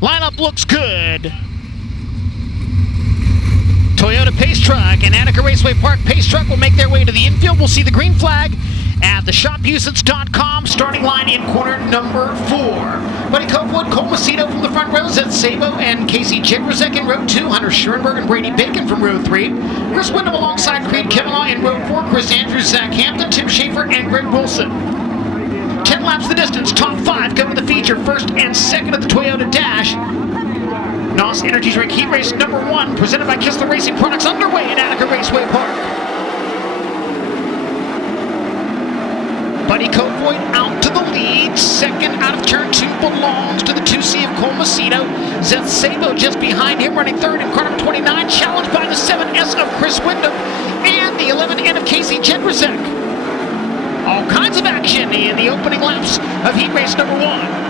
Lineup looks good. Toyota Pace Truck and Attica Raceway Park Pace Truck will make their way to the infield. We'll see the green flag at the shopusage.com starting line in corner number 4. Buddy Copewood, Cole Macedo from the front rows. That's Sabo and Casey Jendrzak in row 2. Hunter Schoenberg and Brady Bacon from row 3. Chris Wyndham alongside Creed Kavanaugh in row 4. Chris Andrews, Zach Hampton, Tim Schaefer, and Greg Wilson. 10 laps the distance. Top 5 come to the feature. First and second at the Toyota Dash. NOS Energy Drink Heat Race number 1, presented by Kistler Racing Products, underway at Attica Raceway Park. Buddy Copewood out to the lead. Second out of turn 2 belongs to the 2C of Cole Macedo. Zeth Sabo just behind him, running third in car number 29, challenged by the 7S of Chris Wyndham and the 11N of Casey Jendrzak. All kinds of action in the opening laps of Heat Race number 1.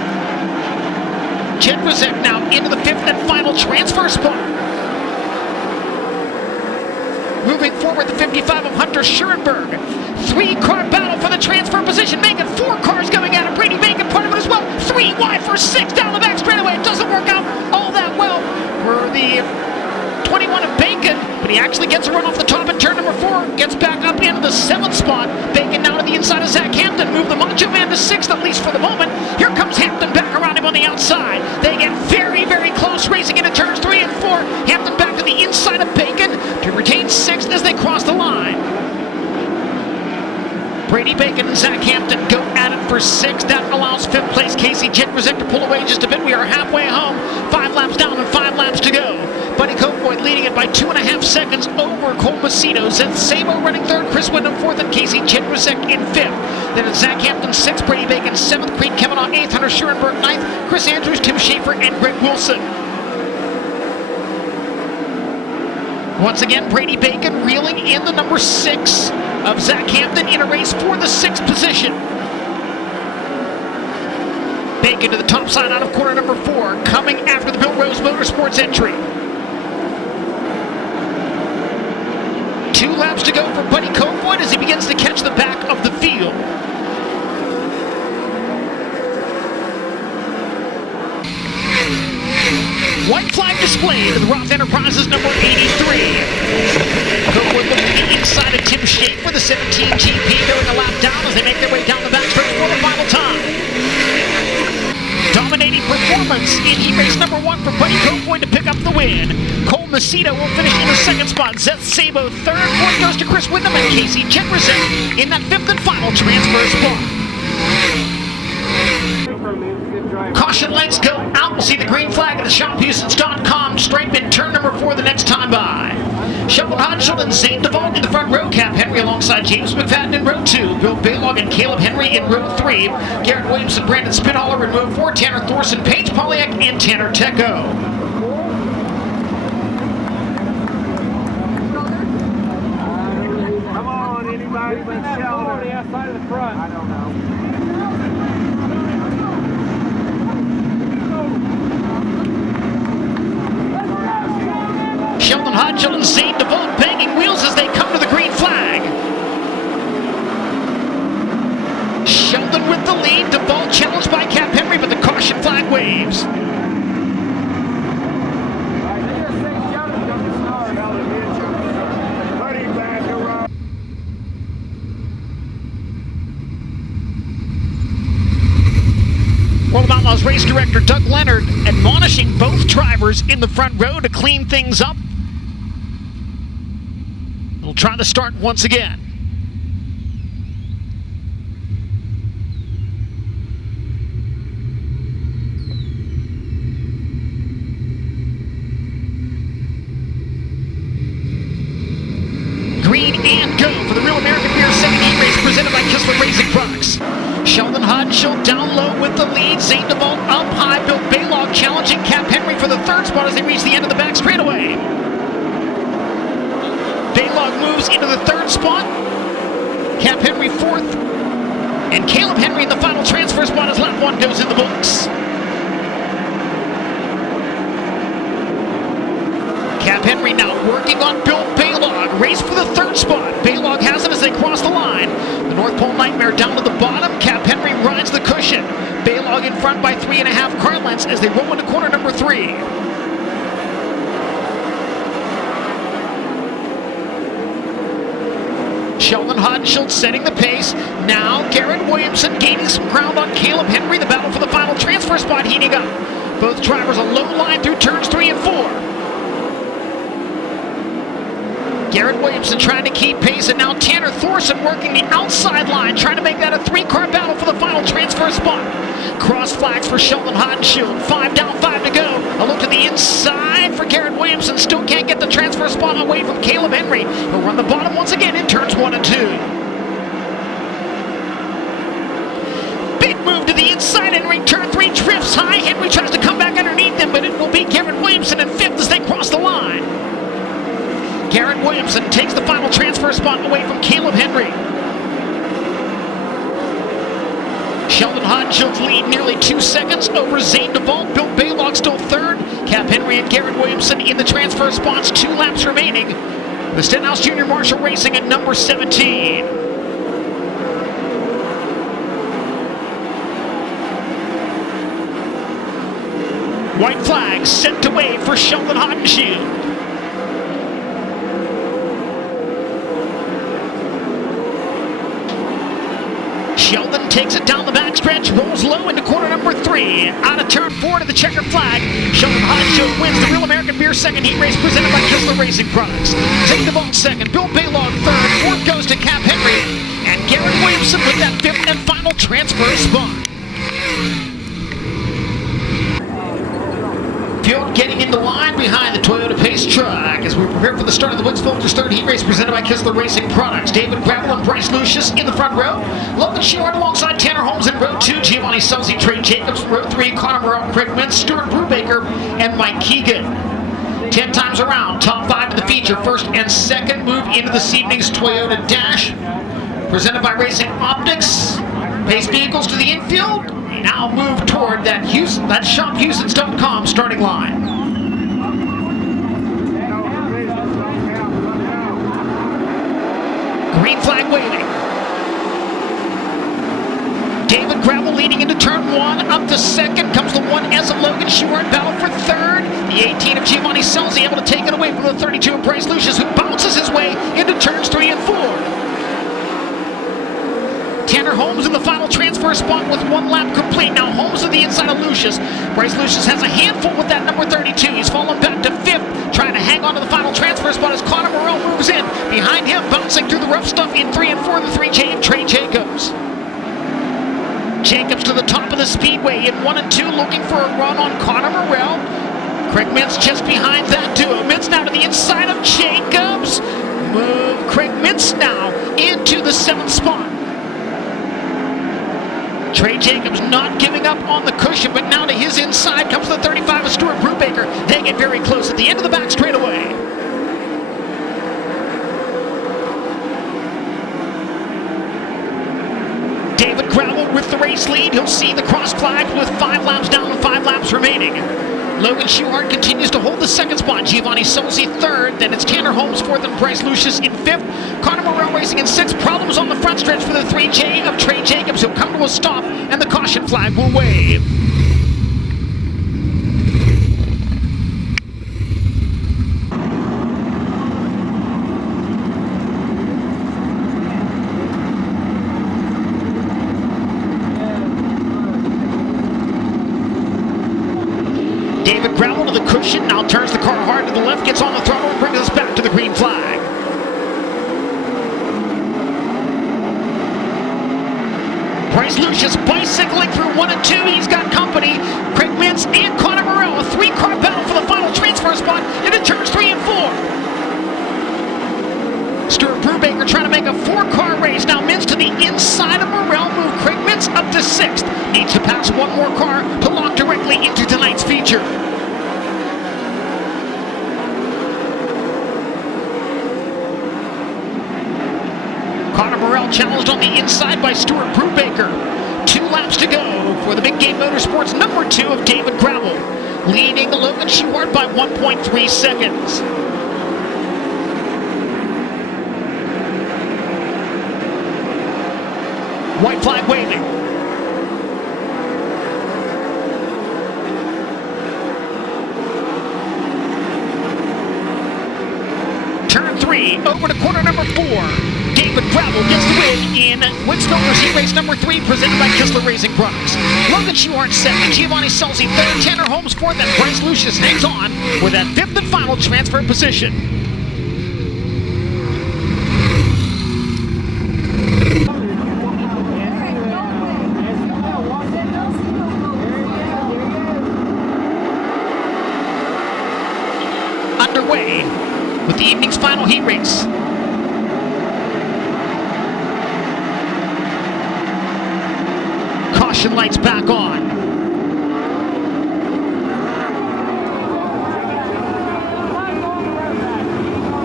Jendrzak now into the 5th and final transfer spot. Moving forward, the 55 of Hunter Schoenberg. 3-car battle for the transfer position, making 4 cars going at it. Brady Bacon part of it as well. 3 wide for 6 down the back straightaway. It doesn't work out all that well for the 21 of Bacon, but he actually gets a run off the top in turn number 4. Gets back up into the 7th spot. Bacon now to the inside of Zach Hampton. Move the Macho Man to 6th, at least for the moment. Here comes Hampton back around him on the outside. They get very, very close, racing into turns 3 and 4. Hampton back to the inside of Bacon to retain 6th as they cross the line. Brady Bacon and Zach Hampton go at it for 6th. That allows 5th place Casey Jendrzak to pull away just a bit. We are halfway home. 5 laps down and 5 laps to go. Buddy Copewood leading it by 2.5 seconds over Cole Macedo. Zeth Sabo running 3rd, Chris Wyndham 4th, and Casey Jendrzak in 5th. Then it's Zach Hampton 6th, Brady Bacon 7th, Creed Kavanaugh 8th, Hunter Schoenberg 9th, Chris Andrews, Tim Schaefer, and Greg Wilson. Once again, Brady Bacon reeling in the number 6 of Zach Hampton in a race for the 6th position. Bacon to the top side out of corner number 4, coming after the Bill Rose Motorsports entry. 2 laps to go for Buddy Copewood as he begins to catch the back of the field. White flag displayed at the Roth Enterprises number 83. Copewood looking inside of Tim Schaefer, the 17 GP, going a lap down as they make their way down the backstretch for the final time. Dominating performance in Heat Race number 1 for Buddy Copewood to pick up the win. Cole Macedo will finish in the 2nd spot. Zeth Sabo 3rd. 4th goes to Chris Wyndham and Casey Jendrzak in that 5th and final transfer spot. Caution lights go out. We'll see the green flag at the shopusage.com stripe in turn number 4 the next time by. Sheldon Hodgson and Zane DeVault in the front row. Cap Henry alongside James McFadden in row 2. Bill Baylog and Caleb Henry in row 3. Garrett Williamson, Brandon Spithaller in row 4. Tanner Thorson, Paige Polyak, and Tanner Tecco. Come on, anybody but Sheldon on the outside of the front. I don't know. Sheldon Hodgson and Zane DeVault banging wheels as they come to the green flag. Sheldon with the lead. DeVault challenged by Cap Henry, but the caution flag waves. World of Outlaws race director Doug Leonard admonishing both drivers in the front row to clean things up. We'll try to start once again. Green and go for the Real American Beer 2nd Heat Race presented by Kistler Racing Products. Sheldon Hodgson down low with the lead. Zane DeVault up high. Bill Baylog challenging Cap Henry for the 3rd spot as they reach the end of the back straightaway. Baylog moves into the 3rd spot. Cap Henry 4th. And Caleb Henry in the final transfer spot as lap 1 goes in the books. Cap Henry now working on Bill Baylog. Race for the 3rd spot. Baylog has it as they cross the line. The North Pole Nightmare down to the bottom. Cap Henry rides the cushion. Baylog Bulldog in front by 3.5 car lengths as they roll into corner number 3. Sheldon Hodenshield setting the pace. Now Garrett Williamson gaining some ground on Caleb Henry. The battle for the final transfer spot heating up. Both drivers a low line through turns 3 and 4. Garrett Williamson trying to keep pace, and now Tanner Thorson working the outside line, trying to make that a 3-car battle for the final transfer spot. Cross flags for Sheldon Hodenshield. 5 down, 5 to go. A look to the inside for Garrett Williamson. Still can't get the transfer spot away from Caleb Henry. He'll run the bottom once again in turns 1 and 2. Big move to the inside. Henry, turn 3, drifts high. Henry tries to come back underneath him, but it will be Garrett Williamson in 5th as they cross the line. Garrett Williamson takes the final transfer spot away from Caleb Henry. Sheldon Hodenshield's lead nearly 2 seconds over Zane DeVault. Bill Baylock still 3rd. Cap Henry and Garrett Williamson in the transfer spots. 2 laps remaining. The Stenhouse Junior Marshall Racing at number 17. White flag sent away for Sheldon Hodenshield. Sheldon takes it down the backstretch, rolls low into corner number 3. Out of turn 4 to the checkered flag. Sheldon Hodenshield wins the Real American Beer second heat race presented by Chrysler Racing Products. Zane DeVault second, Bill Baylog third, 4th goes to Cap Henry, and Garrett Williamson with that 5th and final transfer spot. Field getting into line behind the Toyota Pace truck as we prepare for the start of the Woods Filters third heat race presented by Chrysler Racing Products. David Gravel and Bryce Lucius in the front row. Logan Sheward alongside Tanner Holmes in row 2. Giovanni Scelzi, Trey Jacobs, row 3. Connor Morrell, Craig Mintz, Stuart Brubaker, and Mike Keegan. 10 times around, top 5 to the feature. First and second move into this evening's Toyota Dash presented by Racing Optics. Pace vehicles to the infield. Now move toward that shophoustons.com starting line. Green flag waving. David Gravel leading into turn 1. Up to second comes the 1S of Logan Sheward. Battle for third. The 18 of Giovanni Scelzi able to take it away from the 32 of Bryce Lucius, who bounces his way into turns 3 and 4. Tanner Holmes in the final transfer spot with 1 lap complete. Now Holmes to the inside of Lucius. Bryce Lucius has a handful with that number 32. He's fallen back to 5th, trying to hang on to the final transfer spot as Connor Morrell moves in. Behind him, bouncing through the rough stuff in 3 and 4, the 3J of Trey Jacobs. Jacobs to the top of the speedway in 1 and 2, looking for a run on Connor Morrell. Craig Mintz just behind that duo. Mintz now to the inside of Jacobs. Move Craig Mintz now into the 7th spot. Trey Jacobs not giving up on the cushion, but now to his inside comes the 35 of Stuart Brubaker. They get very close at the end of the back straightaway. David Gravel with the race lead. He'll see the cross flags with 5 laps down and 5 laps remaining. Logan Sheward continues to hold the 2nd spot. Giovanni Scelzi 3rd. Then it's Tanner Holmes 4th and Bryce Lucius in 5th. Connor Morrell racing in 6th. Problems on the front stretch for the 3J of Trey Jacobs. He'll come to a stop and the caution flag will wave. David Gravel to the cushion, now turns the car hard to the left, gets on the throttle and brings us back to the green flag. Bryce Lucius bicycling through 1 and 2, he's got company. Craig Mintz and Connor Morrell, a 3-car battle for the final transfer spot into turns 3 and 4. Stuart Brubaker trying to make a 4-car race. Now Mintz to the inside of Morrell, move Craig Mintz up to 6th. Needs to pass 1 more car to lock directly into tonight's feature. Connor Morrell challenged on the inside by Stuart Brubaker. 2 laps to go for the Big Game Motorsports number 2 of David Gravel, leading Logan Sheward by 1.3 seconds. White flag waving. over to corner number 4. David Gravel gets the win in Winslover's Heat Race number 3, presented by Kistler Racing Products. Logan Schuart second, Giovanni Salsi third, Tanner Holmes fourth, and Bryce Lucius hangs on with that 5th and final transfer position. Underway with the evening's final heat race. Caution lights back on.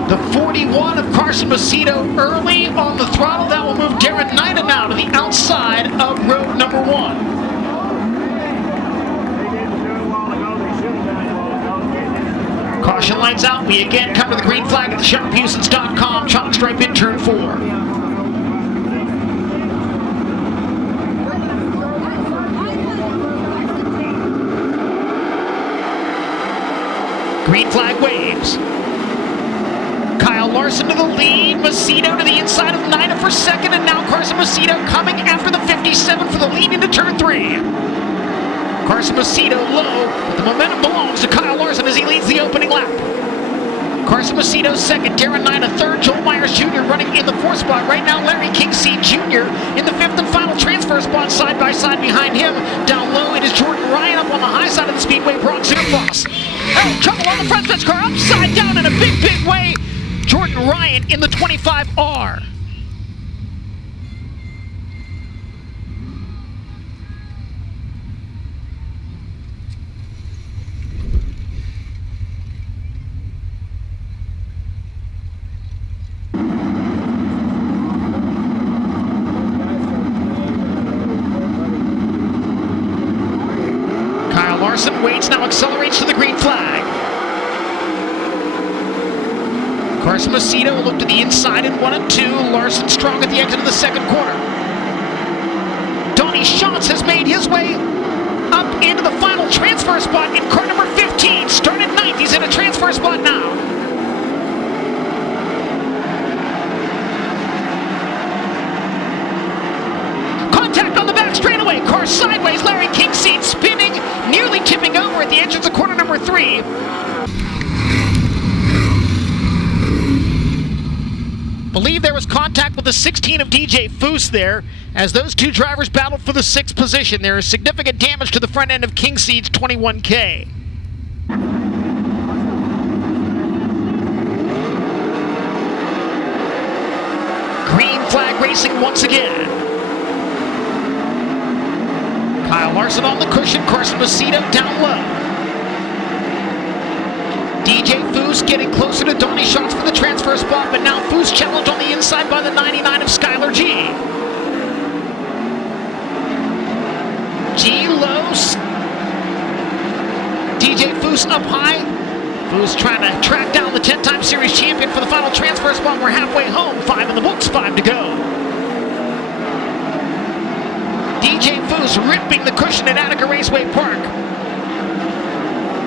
The 41 of Carson Macedo early on the throttle. That will move Darren Knight now to the outside of road number 1. Caution lights out. We again come to the green flag at the shophouston's.com chalk stripe in turn 4. Green flag waves. Kyle Larson to the lead. Macedo to the inside of Nida for second, and now Carson Macedo coming after the 57 for the lead into turn 3. Carson Macedo low, but the momentum belongs to Kyle Larson as he leads the opening lap. Carson Macedo second, Darren Knight third, Joel Myers Jr. running in the 4th spot. Right now, Larry Kingseed Jr. in the 5th and final transfer spot, side by side behind him. Down low, it is Jordan Ryan up on the high side of the speedway, Brock Sinterfoss. Oh, trouble on the front stretch car, upside down in a big, big way. Jordan Ryan in the 25R. Larson waits, now accelerates to the green flag. Carson Macedo will look to the inside in 1 and 2. Larson strong at the exit of the 2nd corner. Donnie Schatz has made his way up into the final transfer spot in car number 15. Started 9th, he's in a transfer spot now. Contact on the back straightaway, car sideways, Larry Kingseed spinning, nearly tipping over at the entrance of corner number 3. Believe there was contact with the 16 of DJ Foose there as those two drivers battled for the 6th position. There is significant damage to the front end of Kingseed's 21K. Green flag racing once again. Kyle Larson on the cushion, Carson Macedo down low. DJ Foose getting closer to Donnie Schatz for the transfer spot, but now Foose challenged on the inside by the 99 of Skylar G. G low. DJ Foose up high. Foose trying to track down the 10-time series champion for the final transfer spot. We're halfway home, 5 in the books, 5 to go. DJ Foose ripping the cushion at Attica Raceway Park.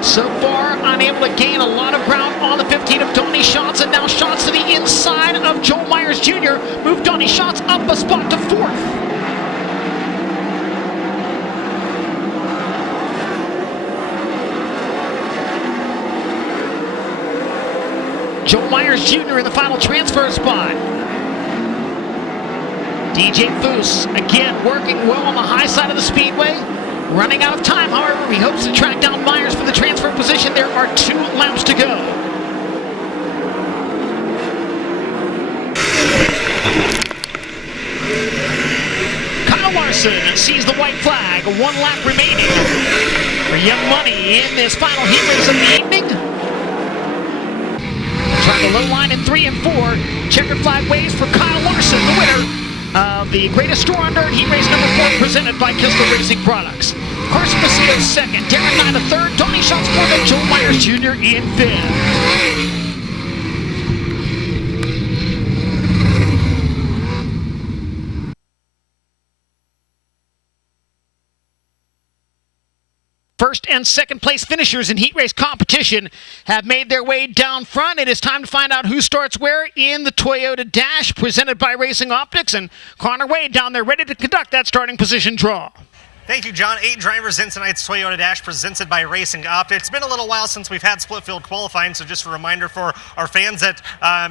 So far, unable to gain a lot of ground on the 15 of Donnie Schatz, and now Schatz to the inside of Joel Myers Jr. Moved Donnie Schatz up a spot to 4th. Joel Myers Jr. in the final transfer spot. DJ Foose, again, working well on the high side of the speedway. Running out of time, however, he hopes to track down Myers for the transfer position. There are 2 laps to go. Kyle Larson sees the white flag, 1 lap remaining for Young Money in this final heat race of the evening. Trying the low line in 3 and 4. Checkered flag waves for Kyle Larson, the winner of the Greatest Store on Dirt Heat Race number 4, presented by Kistler Racing Products. Carson Macedo second, Darren Knight third, Donnie Schatz fourth, and Joel Myers Jr. in 5th. First and second place finishers in heat race competition have made their way down front. It is time to find out who starts where in the Toyota Dash, presented by Racing Optics, and Connor Wade down there ready to conduct that starting position draw. Thank you, John. 8 drivers in tonight's Toyota Dash presented by Racing Optics. It's been a little while since we've had split field qualifying, so just a reminder for our fans that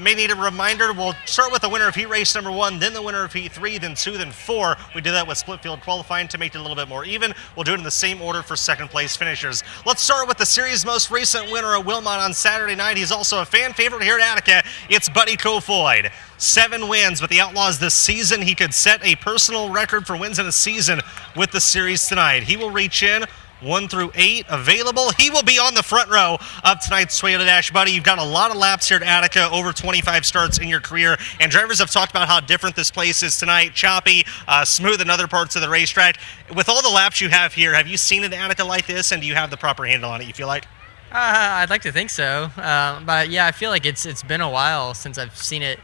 may need a reminder. We'll start with the winner of heat race number 1, then the winner of heat 3, then 2, then 4. We did that with split field qualifying to make it a little bit more even. We'll do it in the same order for second place finishers. Let's start with the series' most recent winner of Wilmot on Saturday night. He's also a fan favorite here at Attica. It's Buddy Kofoid. 7 wins with the Outlaws this season. He could set a personal record for wins in a season with the series tonight. He will reach in 1 through 8 available. He will be on the front row of tonight's Toyota Dash. Buddy, you've got a lot of laps here at Attica, over 25 starts in your career, and drivers have talked about how different this place is tonight, choppy, smooth in other parts of the racetrack. With all the laps you have here, have you seen an Attica like this, and do you have the proper handle on it, you feel like? I'd like to think so, but yeah, I feel like it's been a while since I've seen it,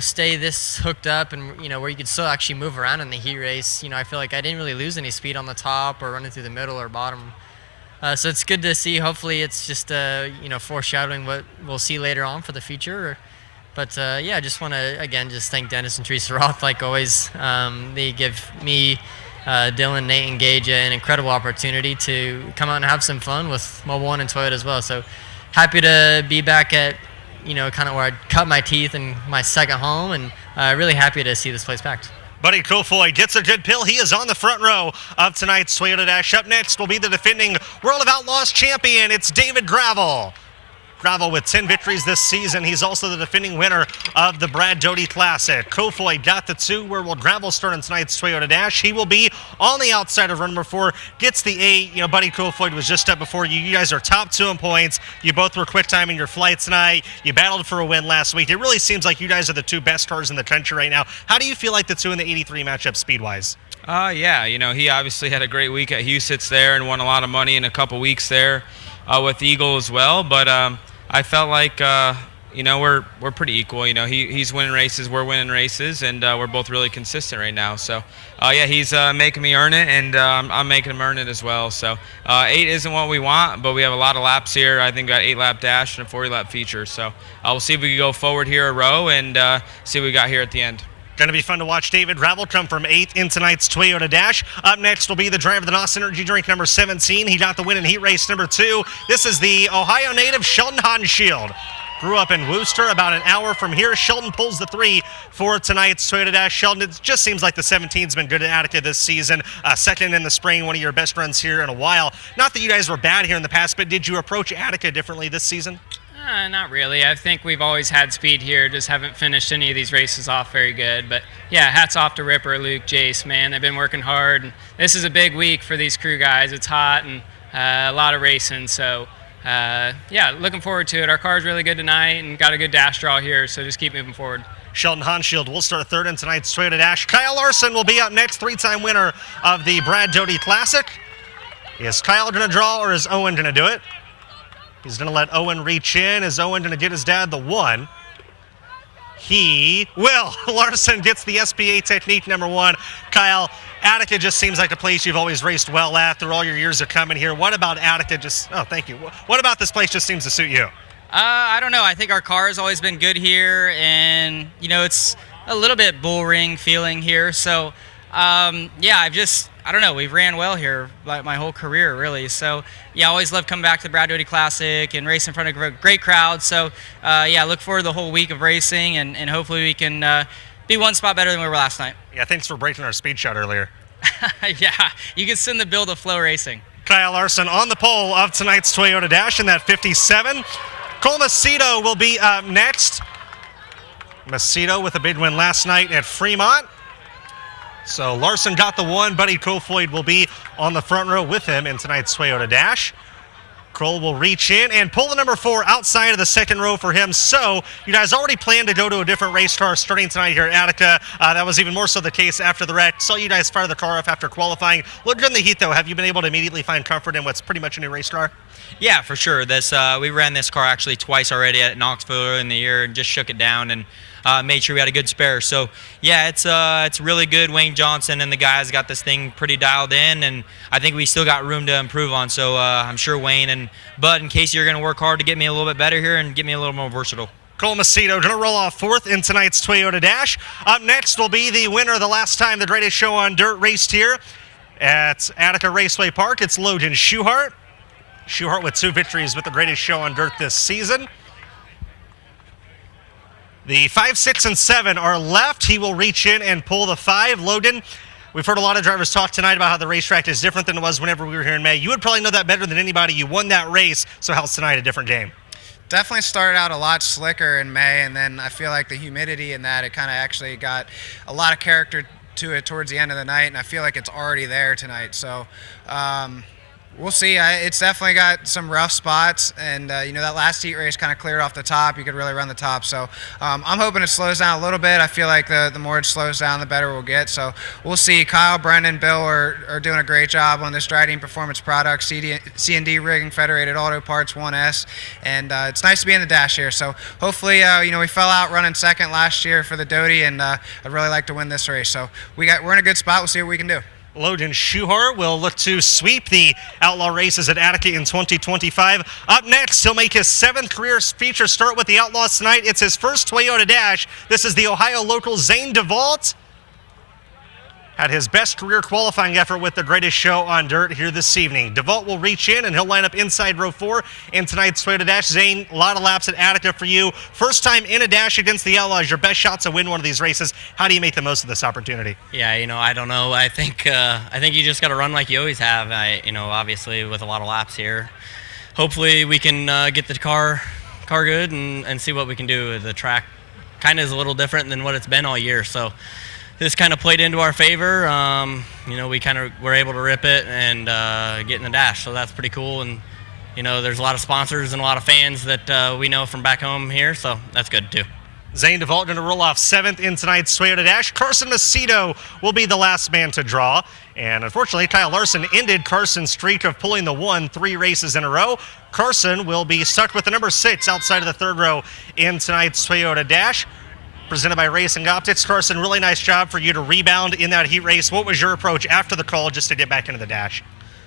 stay this hooked up and, where you could still actually move around in the heat race. I feel like I didn't really lose any speed on the top or running through the middle or bottom. So it's good to see. Hopefully it's just, foreshadowing what we'll see later on for the future. But, yeah, I just want to, again, just thank Dennis and Teresa Roth, like always. They give me, Dylan, Nate, and Gage an incredible opportunity to come out and have some fun with Mobile One and Toyota as well. So happy to be back at, kind of where I cut my teeth in my second home, and really happy to see this place packed. Buddy Kofoid gets a good pill. He is on the front row of tonight's Toyota Dash. Up next will be the defending World of Outlaws champion. It's David Gravel. Gravel with 10 victories this season. He's also the defending winner of the Doty Classic. Kofoid got the 2. Where will Gravel start in tonight's Toyota Dash? He will be on the outside of run number 4. Gets the 8. Buddy Kofoid was just up before you. You guys are top 2 in points. You both were quick time in your flight tonight. You battled for a win last week. It really seems like you guys are the 2 best cars in the country right now. How do you feel like the 2 in the 83 matchup speed-wise? Yeah, he obviously had a great week at Huset's there and won a lot of money in a couple weeks there with Eagle as well. But I felt like, we're pretty equal. He's winning races, we're winning races, and we're both really consistent right now. So, yeah, he's making me earn it, and I'm making him earn it as well. So 8 isn't what we want, but we have a lot of laps here. I think we got 8-lap dash and a 40-lap feature. So we'll see if we can go forward here a row and see what we got here at the end. Going to be fun to watch David Gravel come from 8th in tonight's Toyota Dash. Up next will be the driver of the NOS Energy Drink number 17. He got the win in heat race number 2. This is the Ohio native Sheldon Hanshield. Grew up in Worcester, about an hour from here. Sheldon pulls the 3 for tonight's Toyota Dash. Sheldon, it just seems like the 17's been good at Attica this season. Second in the spring, one of your best runs here in a while. Not that you guys were bad here in the past, but did you approach Attica differently this season? Not really. I think we've always had speed here, just haven't finished any of these races off very good. But yeah, hats off to Ripper, Luke, Jace, man. They've been working hard. And this is a big week for these crew guys. It's hot and a lot of racing. So yeah, looking forward to it. Our car's really good tonight and got a good dash draw here, so just keep moving forward. Sheldon Hanshield will start 3rd in tonight's Toyota Dash. Kyle Larson will be up next, 3-time winner of the Doty Classic. Is Kyle going to draw or is Owen going to do it? He's going to let Owen reach in. Is Owen going to get his dad the 1? He will. Larson gets the SPA technique number 1. Kyle, Attica just seems like a place you've always raced well at through all your years of coming here. What about Attica thank you. What about this place just seems to suit you? I don't know. I think our car has always been good here, and, it's a little bit bull ring feeling here. So, yeah, I don't know. We've ran well here my whole career, really. So, yeah, I always love coming back to the Doty Classic and race in front of a great crowd. So, yeah, look forward to the whole week of racing, and hopefully we can be one spot better than we were last night. Yeah, thanks for breaking our speed shot earlier. Yeah, you can send the bill to Flow Racing. Kyle Larson on the pole of tonight's Toyota Dash in that 57. Cole Macedo will be up next. Macedo with a big win last night at Fremont. So Larson got the 1. Buddy Kofoid will be on the front row with him in tonight's Toyota Dash. Kroll will reach in and pull the number 4 outside of the second row for him. So you guys already planned to go to a different race car starting tonight here at Attica. That was even more so the case after the wreck. Saw you guys fire the car off after qualifying. Look good in the heat, though. Have you been able to immediately find comfort in what's pretty much a new race car? Yeah, for sure. We ran this car actually twice already at Knoxville in the year and just shook it down. And made sure we had a good spare. So yeah, it's really good. Wayne Johnson and the guys got this thing pretty dialed in, and I think we still got room to improve on. So I'm sure Wayne and Bud and Casey are going to work hard to get me a little bit better here and get me a little more versatile. Cole Macedo going to roll off fourth in tonight's Toyota Dash. Up next will be the winner the last time the Greatest Show on Dirt raced here at Attica Raceway Park. It's Logan Schuhart. Schuhart with 2 victories with the Greatest Show on Dirt this season. The 5, 6, and 7 are left. He will reach in and pull the 5. Logan, we've heard a lot of drivers talk tonight about how the racetrack is different than it was whenever we were here in May. You would probably know that better than anybody. You won that race, so how's tonight a different game? Definitely started out a lot slicker in May, and then I feel like the humidity in that, it kind of actually got a lot of character to it towards the end of the night, and I feel like it's already there tonight. So we'll see. It's definitely got some rough spots, and that last heat race kind of cleared off the top. You could really run the top. So I'm hoping it slows down a little bit. I feel like the more it slows down, the better we'll get. So we'll see. Kyle, Brendan, Bill are doing a great job on this Dryden Performance Products, C&D Rigging, Federated Auto Parts 1S, and it's nice to be in the dash here. So hopefully, we fell out running second last year for the Doty, and I'd really like to win this race. So we're in a good spot. We'll see what we can do. Logan Schuhart will look to sweep the Outlaw races at Attica in 2025. Up next, he'll make his 7th career feature start with the Outlaws tonight. It's his first Toyota Dash. This is the Ohio local Zane DeVault. Had his best career qualifying effort with the Greatest Show on Dirt here this evening. DeVault will reach in, and he'll line up inside row 4 in tonight's Toyota Dash. Zane, a lot of laps at Attica for you. First time in a Dash against the Outlaws, your best shot to win one of these races. How do you make the most of this opportunity? Yeah, I don't know. I think you just got to run like you always have. Obviously with a lot of laps here. Hopefully we can get the car good and see what we can do. The track kind of is a little different than what it's been all year, so this kind of played into our favor. We kind of were able to rip it and get in the dash, so that's pretty cool. And there's a lot of sponsors and a lot of fans that we know from back home here, so that's good too. Zane DeVault going to roll off 7th in tonight's Toyota Dash. Carson Macedo will be the last man to draw. And unfortunately, Kyle Larson ended Carson's streak of pulling the 1 3 races in a row. Carson will be stuck with the number 6 outside of the 3rd row in tonight's Toyota Dash. Presented by Racing Optics. Carson, really nice job for you to rebound in that heat race. What was your approach after the call just to get back into the dash?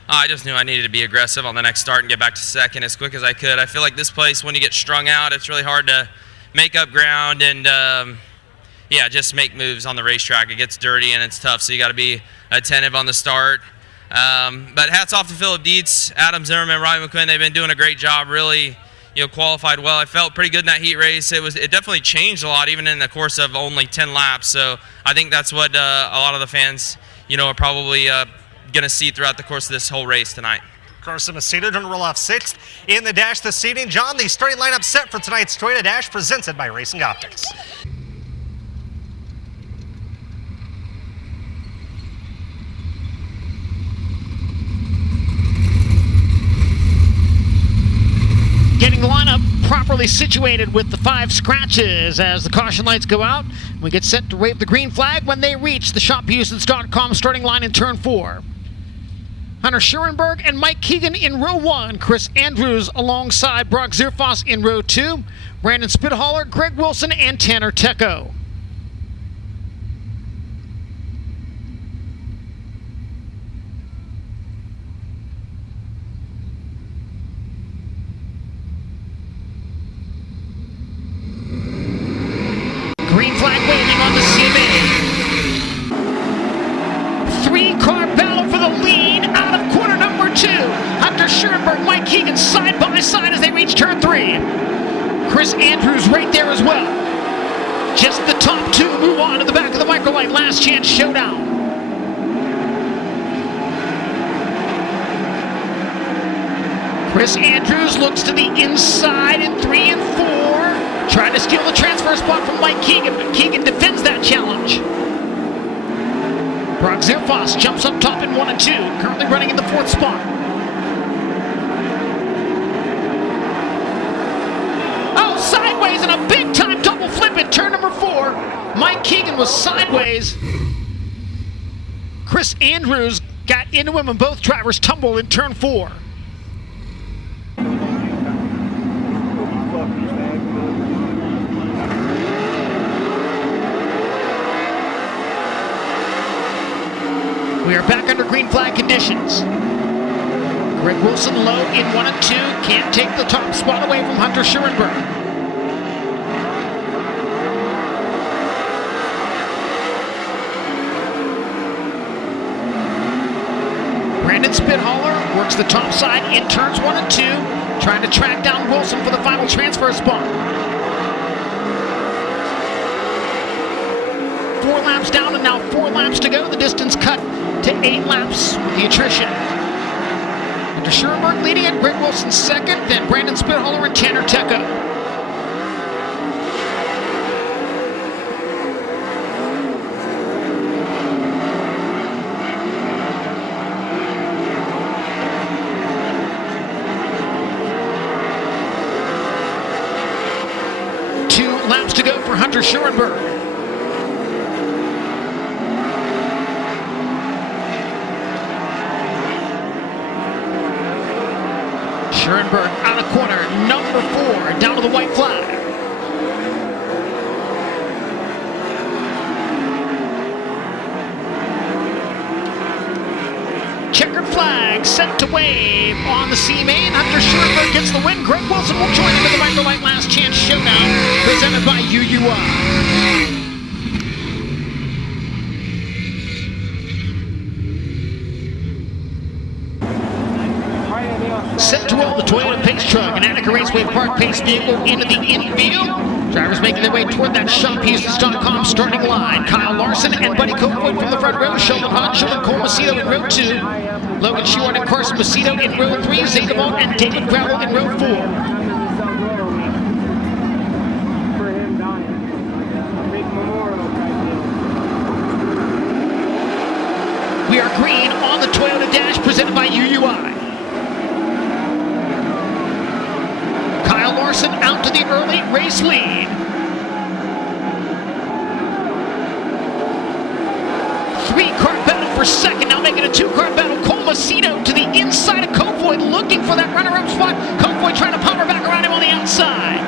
I just knew I needed to be aggressive on the next start and get back to second as quick as I could. I feel like this place, when you get strung out, it's really hard to make up ground and, just make moves on the racetrack. It gets dirty and it's tough, so you got to be attentive on the start. But hats off to Philip Dietz, Adam Zimmerman, Ryan McQuinn. They've been doing a great job, really qualified well. I felt pretty good in that heat race. It definitely changed a lot, even in the course of only 10 laps. So I think that's what a lot of the fans, are probably going to see throughout the course of this whole race tonight. Carson Macedo going to roll off 6th in the dash this evening. John, the starting lineup set for tonight's Toyota Dash, presented by Racing Optics. Getting the lineup properly situated with the 5 scratches as the caution lights go out. We get set to wave the green flag when they reach the shophouston's.com starting line in turn 4. Hunter Schurenberg and Mike Keegan in row 1. Chris Andrews alongside Brock Zierfoss in row 2. Brandon Spithaller, Greg Wilson, and Tanner Tecco. Green flag waving on the CMA. 3-car battle for the lead out of corner number 2. Hunter Schurenberg, Mike Keegan side by side as they reach turn 3. Chris Andrews right there as well. Just the top 2 move on to the back of the Microlight Last Chance Showdown. Chris Andrews looks to the inside in 3 and 4. Trying to steal the transfer spot from Mike Keegan, but Keegan defends that challenge. Brock Zierfoss jumps up top in 1 and 2, currently running in the 4th spot. Oh, sideways and a big-time double flip in turn number 4. Mike Keegan was sideways. Chris Andrews got into him and both drivers tumbled in turn 4. We are back under green flag conditions. Greg Wilson low in 1 and 2. Can't take the top spot away from Hunter Schurenberg. Brandon Spithaler works the top side in turns 1 and 2, trying to track down Wilson for the final transfer spot. 4 laps down and now 4 laps to go. The distance cut to 8 laps with the attrition. Hunter Schurenberg leading it, Greg Wilson second, then Brandon Spithaler and Tanner Tecco. Laps to go for Hunter Schurenberg. Schurenberg out of corner, number 4, down to the white flag. Checkered flag set to wave on the C main. Hunter Schurenberg gets the win. Greg Wilson will join him in the Micro Light Last Chance Showdown, presented by UUI. Set to roll the Toyota Pace Truck, an Attica Raceway Park Pace vehicle into the infield. Drivers making their way toward that shophouston.com starting line. Kyle Larson and Buddy Copeland from the front row. Sheldon Hodgson and Cole Macedo in row 2. Logan Sheward and Carson Macedo in row 3. Zay DeVault and David Gravel in row 4. We are green on the Toyota Dash presented by UUI. Kyle Larson out to the early race lead. Three-car battle for second, now making a 2-car battle. Cole Macedo to the inside of Kofoid, looking for that runner-up spot. Kofoid trying to power back around him on the outside.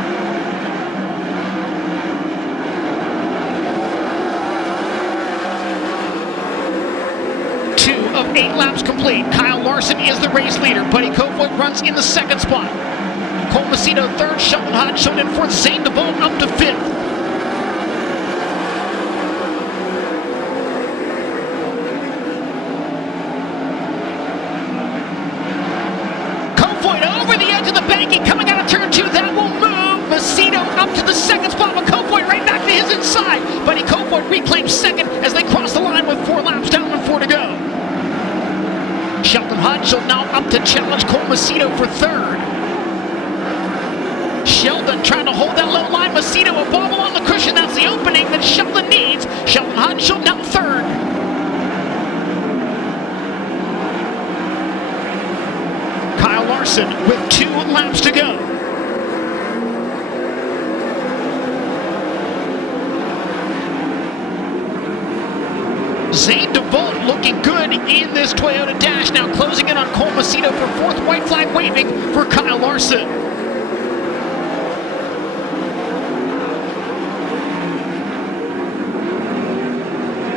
Two of 8 laps complete. Kyle Larson is the race leader. Buddy Kofoid runs in the second spot. Cole Macedo third, Sheldon Hodgson in fourth, Zay DeVault up to 5th. Kofoid over the edge of the banking, coming out of turn 2, that will move. Macedo up to the second spot, but Kofoid right back to his inside. Buddy Kofoid reclaims second as they cross the line with 4 laps down and 4 to go. Sheldon Hodgson now up to challenge Cole Macedo for third. Sheldon trying to hold that low line. Macedo a bobble on the cushion. That's the opening that Sheldon needs. Sheldon Hodgson now third. Kyle Larson with 2 laps to go. Zay DeVault looking good in this Toyota Dash. Now closing in on Cole Macedo for 4th. White flag waving for Kyle Larson.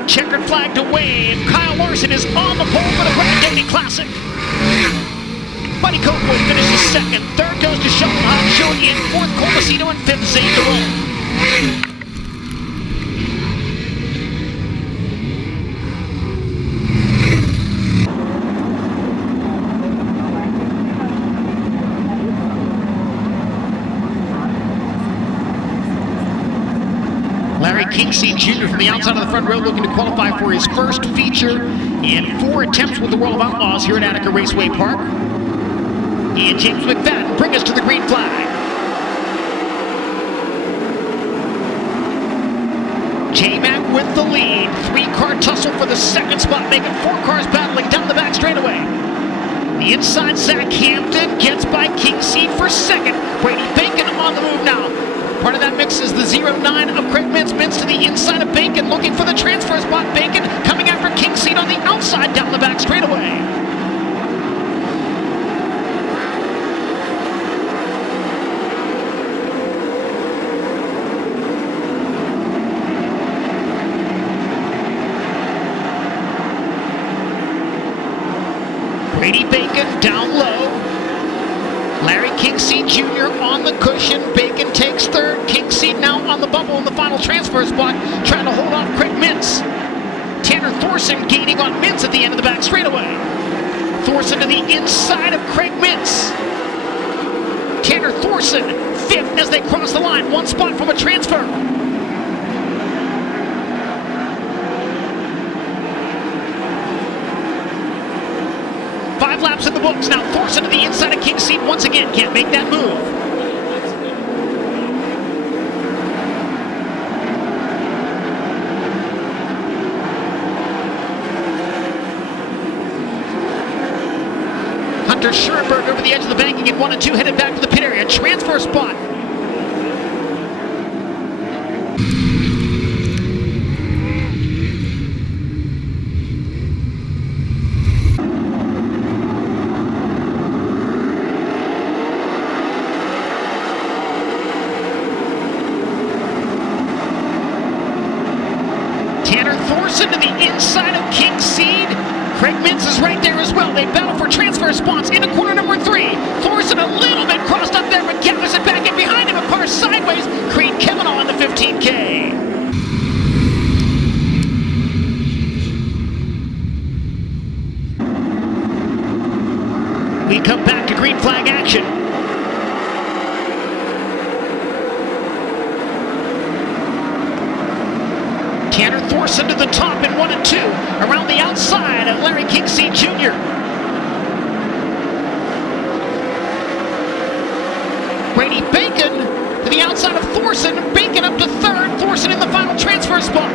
Checkered flag to wave. Kyle Larson is on the pole for the Doty Classic. Buddy Copeland finishes second. Third goes to Sheldon Hodgson in 4th. Cole Macedo in 5th. Zay DeVault. Larry Kingseed Jr. from the outside of the front row looking to qualify for his first feature in 4 attempts with the World of Outlaws here at Attica Raceway Park. He and James McFadden bring us to the green flag. J-Mac with the lead. 3-car tussle for the second spot, making 4 cars battling down the back straightaway. The inside Zach Hampton gets by Kingseed for second. Brady Bacon on the move now. Part of that mix is the 09 of Craig Mintz to the inside of Bacon, looking for the transfer spot. Bacon coming after Kingseed on the outside down the back straightaway. Brady Bacon down low. Larry Kingseed Jr. on the cushion. Bacon takes third. Kingseed now on the bubble in the final transfer spot, trying to hold off Craig Mintz. Tanner Thorson gaining on Mintz at the end of the back straightaway. Thorson to the inside of Craig Mintz. Tanner Thorson, fifth as they cross the line, one spot from a transfer. Five laps in the books. Now Thorson to the inside of Kingseed once again. Can't make that move. Hunter Schoenberg over the edge of the banking in 1 and 2, headed back to the pit area. Transfer spot. Tanner Thorson to the inside of Kingseed. Craig Mintz is right there as well. They battle for transfer spots into corner number 3. Thorson a little bit crossed up there, but gathers it back in behind him. A car sideways. Creed Kavanaugh on the 15K. We come back to green flag action. Tanner Thorson to the top in 1 and 2. Around the outside of Larry Kingseed Jr. Brady Bacon to the outside of Thorson. Bacon up to third. Thorson in the final transfer spot.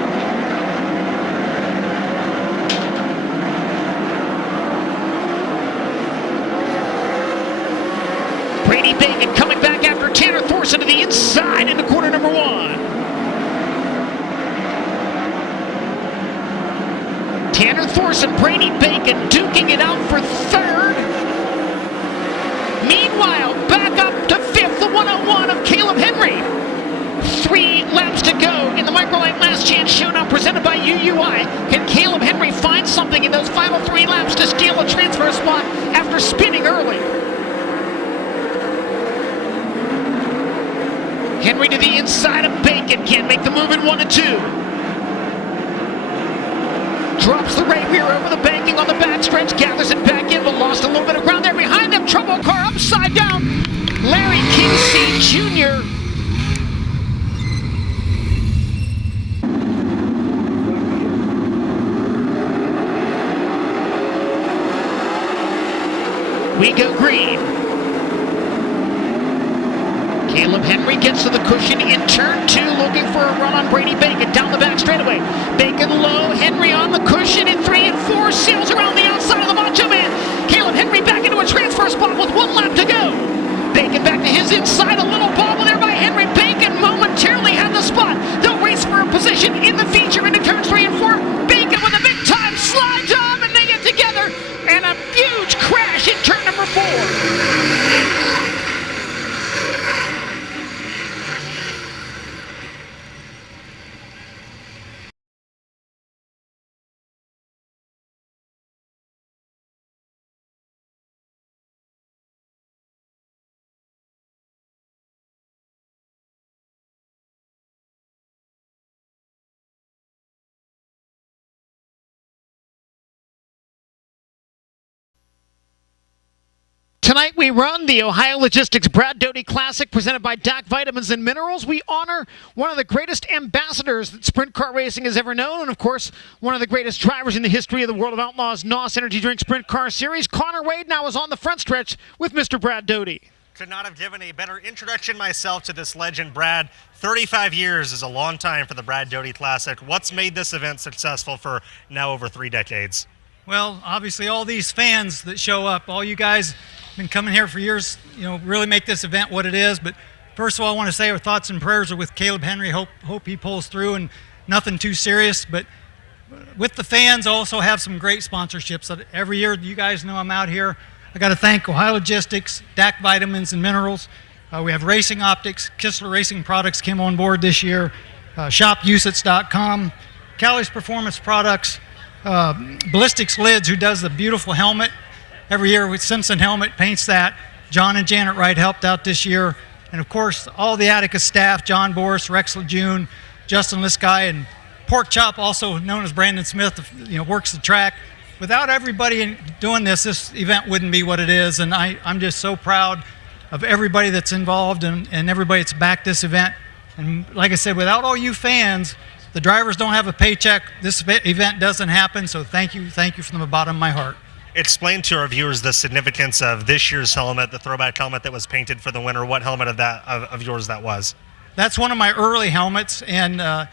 Brady Bacon coming back after Tanner Thorson to the inside into corner number 1. Tanner Thorson, Brady Bacon duking it out for third. Meanwhile, back up to fifth, the 101 of Caleb Henry. 3 laps to go in the Microlight Last Chance Showdown presented by UUI. Can Caleb Henry find something in those final 3 laps to steal a transfer spot after spinning early? Henry to the inside of Bacon, can't make the move in 1 and 2. Drops the right rear over the banking on the backstretch, gathers it back in, but lost a little bit of ground there behind them. Trouble car upside down. Larry Kingseed Jr. We go green. Caleb Henry gets to the cushion in turn 2, looking for a run on Brady Bacon down the back straightaway. Bacon low, Henry on the cushion in 3 and 4, sails around the outside of the Macho Man. Caleb Henry back into a transfer spot with 1 lap to go. Bacon back to his inside, a little bobble there by Henry. Bacon momentarily had the spot. They'll race for a position in the feature into turns 3 and 4. Bacon with a big time slide job, and they get together, and a huge crash in turn number 4. Tonight we run the Ohio Logistics Brad Doty Classic presented by DAC Vitamins and Minerals. We honor one of the greatest ambassadors that sprint car racing has ever known, and of course, one of the greatest drivers in the history of the World of Outlaws NOS Energy Drink Sprint Car Series. Connor Wade now is on the front stretch with Mr. Brad Doty. Could not have given a better introduction myself to this legend, Brad. 35 years is a long time for the Brad Doty Classic. What's made this event successful for now over 3 decades? Well, obviously all these fans that show up, all you guys been coming here for years, really make this event what it is. But first of all, I want to say our thoughts and prayers are with Caleb Henry. Hope he pulls through, and nothing too serious. But with the fans, also have some great sponsorships. Every year, you guys know I'm out here. I got to thank Ohio Logistics, DAC Vitamins and Minerals. We have Racing Optics, Kistler Racing Products came on board this year. ShopUsits.com, Callie's Performance Products, Ballistics Lids, who does the beautiful helmet. every year with Simpson Helmet paints that. John and Janet Wright helped out this year. And of course, all the Attica staff, John Boris, Rex Lejeune, Justin Liskai, and Pork Chop, also known as Brandon Smith, works the track. Without everybody doing this event wouldn't be what it is. And I'm just so proud of everybody that's involved and everybody that's backed this event. And like I said, without all you fans, the drivers don't have a paycheck. This event doesn't happen. So thank you from the bottom of my heart. Explain to our viewers the significance of this year's helmet, the throwback helmet that was painted for the winner. What helmet of yours that was? That's one of my early helmets, and the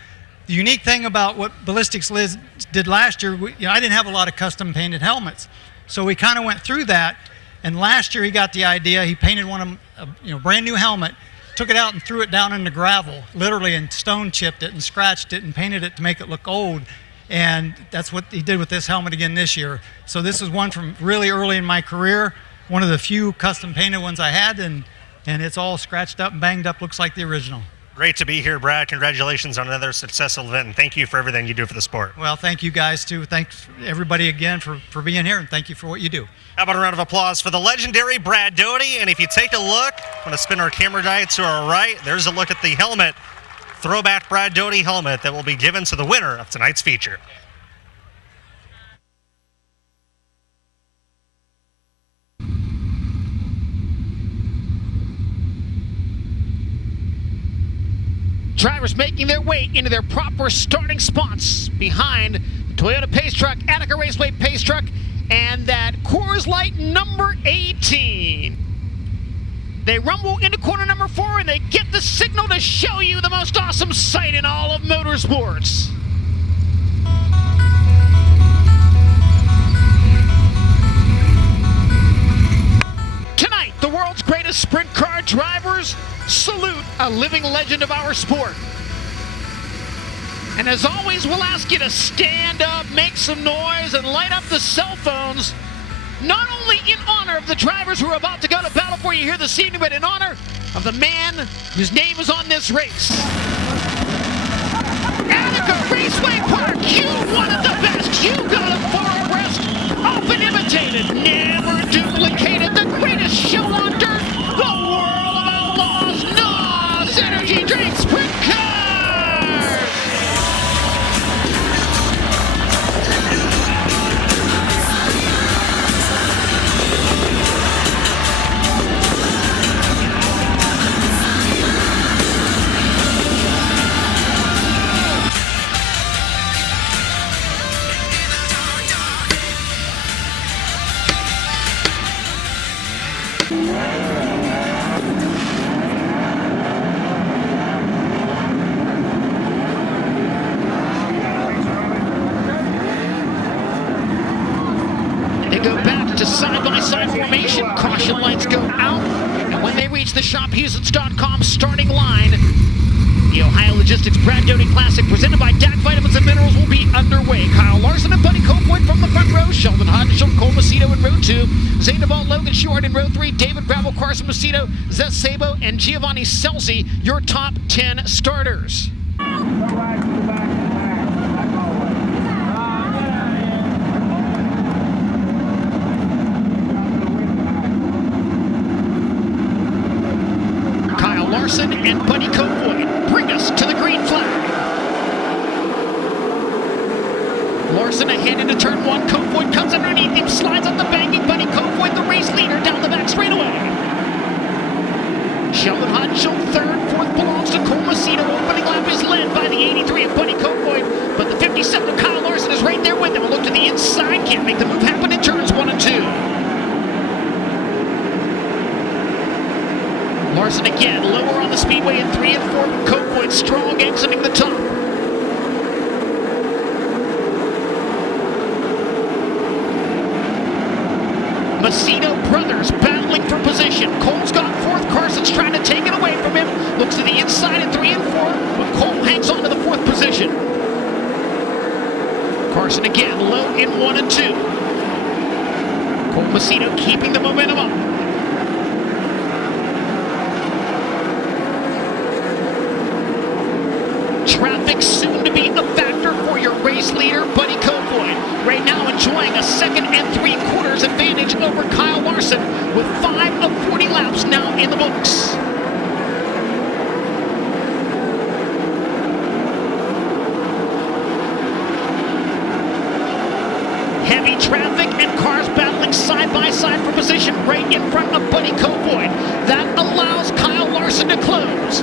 unique thing about what Ballistics Liz did last year, I didn't have a lot of custom painted helmets, so we kind of went through that. And last year he got the idea. He painted one of brand new helmet, took it out and threw it down in the gravel, literally, and stone chipped it and scratched it and painted it to make it look old. And that's what he did with this helmet again this year. So this is one from really early in my career, one of the few custom painted ones I had, and it's all scratched up and banged up, looks like the original. Great to be here, Brad. Congratulations on another successful event, and thank you for everything you do for the sport. Well, thank you guys too. Thanks everybody again for being here, and thank you for what you do. How about a round of applause for the legendary Brad Doty? And if you take a look, I'm going to spin our camera die to our right. There's a look at the helmet, throwback Brad Doty helmet that will be given to the winner of tonight's feature. Drivers making their way into their proper starting spots behind the Toyota Pace Truck, Attica Raceway Pace Truck, and that Coors Light number 18. They rumble into corner number 4, and they get the signal to show you the most awesome sight in all of motorsports. Tonight, the world's greatest sprint car drivers salute a living legend of our sport. And as always, we'll ask you to stand up, make some noise, and light up the cell phones, not only in honor of the drivers who are about to go to battle for you here this evening, but in honor of the man whose name is on this race. Attica Raceway Park, you wanted the best. You got a 4 abreast, often imitated, never duplicated, the greatest show on dirt, the world of outlaws, NOS Energy Drink Sprint Cars. They go back to side-by-side formation. Caution lights go out. And when they reach the shophouston's.com starting line, the Ohio Logistics Brad Doty Classic presented by DAC Vitamins and Minerals will be underway. Kyle Larson and Buddy Copeland from the front row. Sheldon Hodgson, Cole Macedo in row 2. Zane Duvall, Logan Short in row 3. David Gravel, Carson Macedo, Zess Sabo, and Giovanni Celsi, your top 10 starters. Kyle Larson and Buddy Copeland bring us to the green flag. Larson ahead into turn 1. Copeland comes underneath him, slides up the banking. Buddy Copeland, the race leader, down the back straightaway. Sheldon Hodgson, 3rd. 4th belongs to Cole Macedo. Opening lap is led by the 83 of Buddy Copeland, but the 57 of Kyle Larson is right there with him. A look to the inside, can't make the move happen in turns 1 and 2. Larson again, lower on the speedway in 3 and 4, but Copeland strong exiting the top. Macedo brothers battling for position. Cole's got 4th, Carson's trying to take it away from him. Looks to the inside in 3 and 4, but Cole hangs on to the 4th position. Carson again, low in 1 and 2. Cole Macedo keeping the momentum up. Traffic soon to be a factor for your race leader, Buddy Copeland. Right now enjoying a 2nd and 3/4 advantage over Kyle Larson with 5 of 40 laps now in the books. Heavy traffic and cars battling side by side for position right in front of Buddy Kofoid. That allows Kyle Larson to close.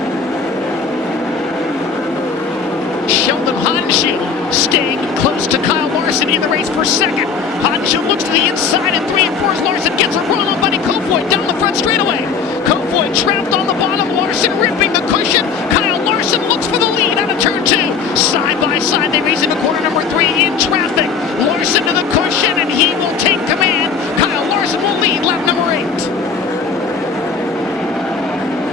Sheldon Haudenschild staying close to Kyle Larson in the race for 2nd. Haudenschild looks to the inside and 3 and 4 as Larson gets a run on Buddy Kofoid down the front straightaway. Kofoid trapped on the bottom, Larson ripping the cushion. Kyle Larson looks for the lead out of turn 2. Side by side they race into corner number 3 in traffic. Larson to the cushion and he will take command. Kyle Larson will lead lap number 8.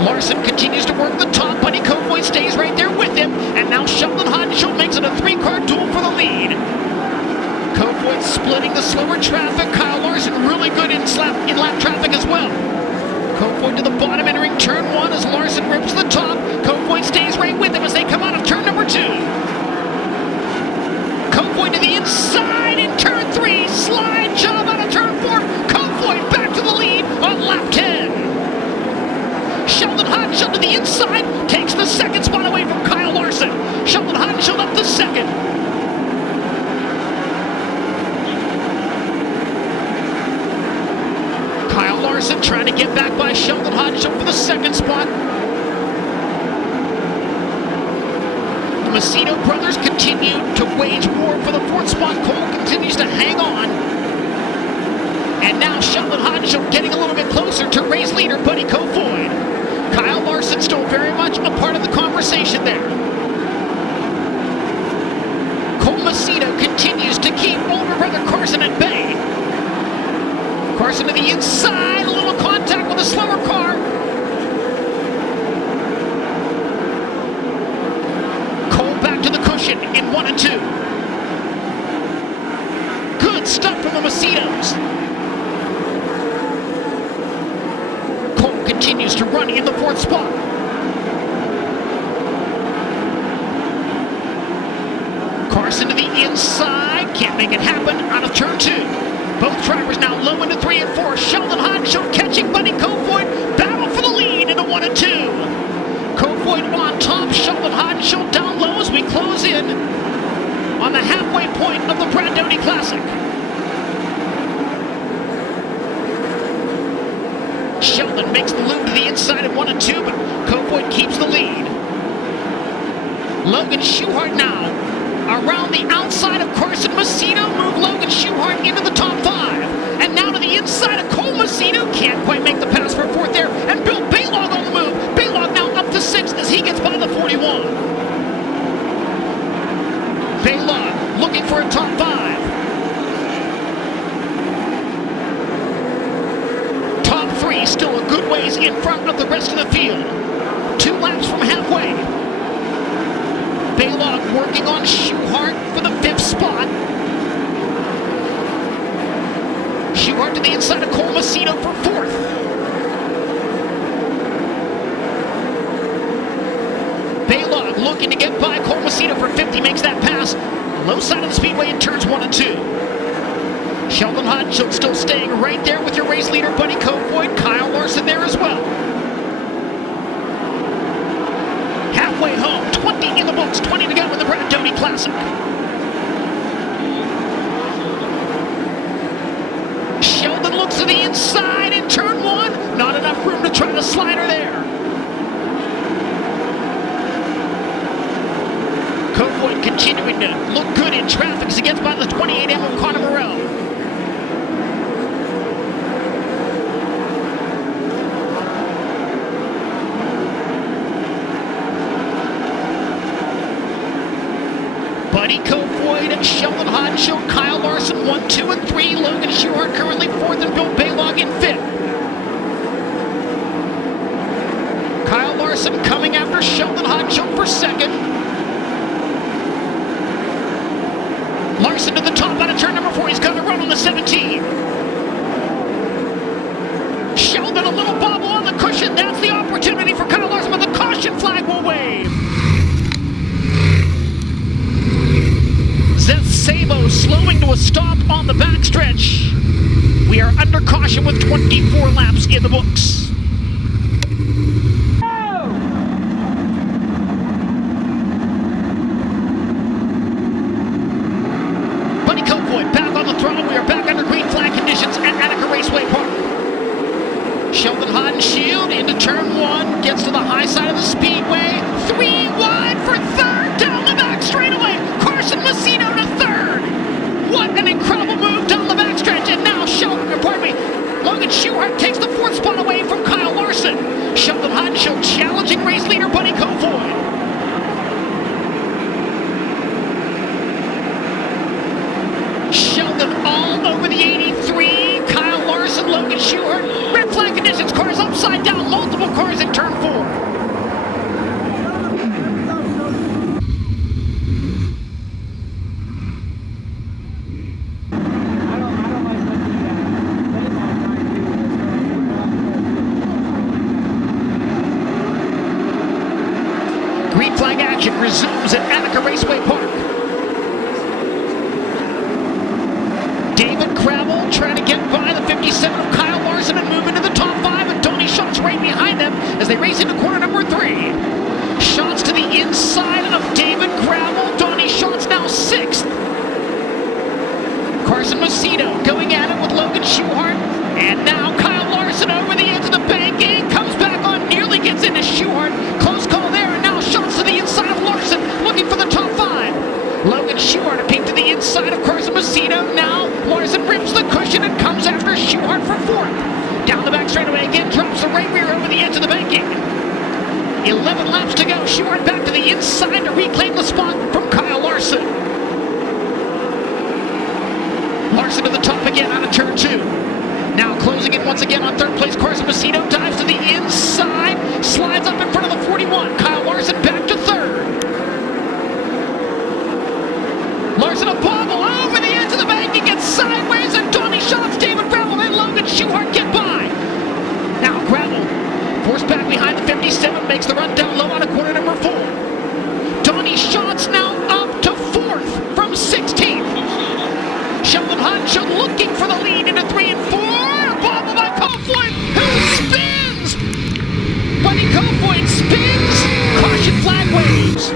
Larson continues to work the top. Buddy Kofoid stays right there with him. And now Sheldon Haudenschild makes it a 3-car duel for the lead. Kofoid splitting the slower traffic. Kyle Larson really good in lap traffic as well. Kofoid to the bottom entering turn 1 as Larson rips the top. Kofoid stays right with him as they come out of turn number 2. Kofoid to the inside in turn 3. Slide job out of turn 4. Kofoid back to the lead on lap 10. Sheldon Haudenschild to the inside takes the 2nd spot away from Kyle Larson. Sheldon Haudenschild up to 2nd. Kyle Larson trying to get back by Sheldon Haudenschild for the 2nd spot. The Macedo brothers continue to wage war for the 4th spot. Cole continues to hang on. And now Sheldon Haudenschild getting a little bit closer to race leader Buddy Kofoid. Kyle Larson still very much a part of the conversation there. Cole Macedo continues to keep older brother Carson at bay. Carson to the inside, a little contact with a slower car. Cole back to the cushion in 1 and 2. Good stuff from the Macedos. Cole continues to run in the 4th spot. Carson to the inside, can't make it happen out of turn 2. Both drivers now low into 3 and 4. Sheldon Haudenschild catching Buddy Kofoid. Battle for the lead into 1 and 2. Kofoid on top. Sheldon Haudenschild down low as we close in on the halfway point of the Doty Classic. Sheldon makes the loop to the inside at 1 and 2, but Kofoid keeps the lead. Logan Schuchart now around the outside of Carson Macedo, move Logan Schuchart into the top 5. And now to the inside of Cole Macedo, can't quite make the pass for 4th there, and Bill Baylog on the move. Baylog now up to 6th as he gets by the 41. Baylog looking for a top 5. Top 3 still a good ways in front of the rest of the field. 2 laps from halfway. Baylog working on Schuchart for the 5th spot. Schuchart to the inside of Cole Macedo for 4th. Baylog looking to get by Cole Macedo for 5th. He makes that pass. Low side of the speedway in turns 1 and 2. Sheldon Haudenschild still staying right there with your race leader, Buddy Kofoid. Kyle Larson there as well. Halfway home, 20 in the books, 20 to go in the Doty Classic. Sheldon looks to the inside in turn 1. Not enough room to try to slide her there. Kofoid continuing to look good in traffic as he gets by the 28M of Connor Morrell. Buddy Kofoid, Sheldon Haudenschild, Kyle Larson 1, 2, and 3. Logan Schuchart currently 4th and Bill Baylog in 5th. Kyle Larson coming after Sheldon Haudenschild for 2nd. Larson to the top out of turn number 4. He's got a run on the 17. Sheldon a little bobble on the cushion. That's the opportunity for Kyle Larson, but the caution flag will wave. Sabo slowing to a stop on the backstretch. We are under caution with 24 laps in the books. Buddy Kofoid back on the throttle. We are back under green flag conditions at Attica Raceway Park. Sheldon Hodenshield into turn 1, gets to the high side of the speedway. 3 wide for third, down the back straightaway. Carson Macedo to third. What an incredible move down the backstretch, and now Logan Schuchart takes the 4th spot away from Kyle Larson. Sheldon Hodenshield challenging race leader Buddy Kofoid. Sheldon all over the 83. Kyle Larson, Logan Schuchart. Red flag conditions, cars upside down, multiple cars in turn 4. Green flag action resumes at Attica Raceway Park. David Gravel trying to get by the 57 of Kyle Larson and move into the top 5, and Tony Schatz right behind them as they race into corner number 3. Schatz to the inside of David Gravel. Tony Schatz now 6th. Carson Macedo going at it with Logan Schuchart, and now Kyle Larson over the edge of the banking, comes back on, nearly gets into Schuchart. Close call there, and now Schatz to the inside of Larson, looking for the top 5. Logan Schuchart a peek to the inside of Carson Macedo. Now Larson rips the cushion and comes after Schuchart for 4th. Down the back straightaway again, drops the right rear over the edge of the banking. 11 laps to go. Schuchart back to the inside to reclaim the spot from Kyle Larson. Larson to the top again out of turn 2. Now closing in once again on 3rd place. Carson Macedo dives to the inside, slides up in front of the 41. Kyle Larson back to 3rd. Larson a bobble over the edge of the bank. He gets sideways, and Tony Schatz, David Gravel, and Logan Schuchart get by. Now Gravel forced back behind the 57, makes the run down low on a corner number 4. Tony Schatz now up to 4th from 16th. Sheldon Hodenshield looking for the lead into 3 and 4. A bobble by Kofoid, who spins. Buddy Kofoid spins. Caution flag waves.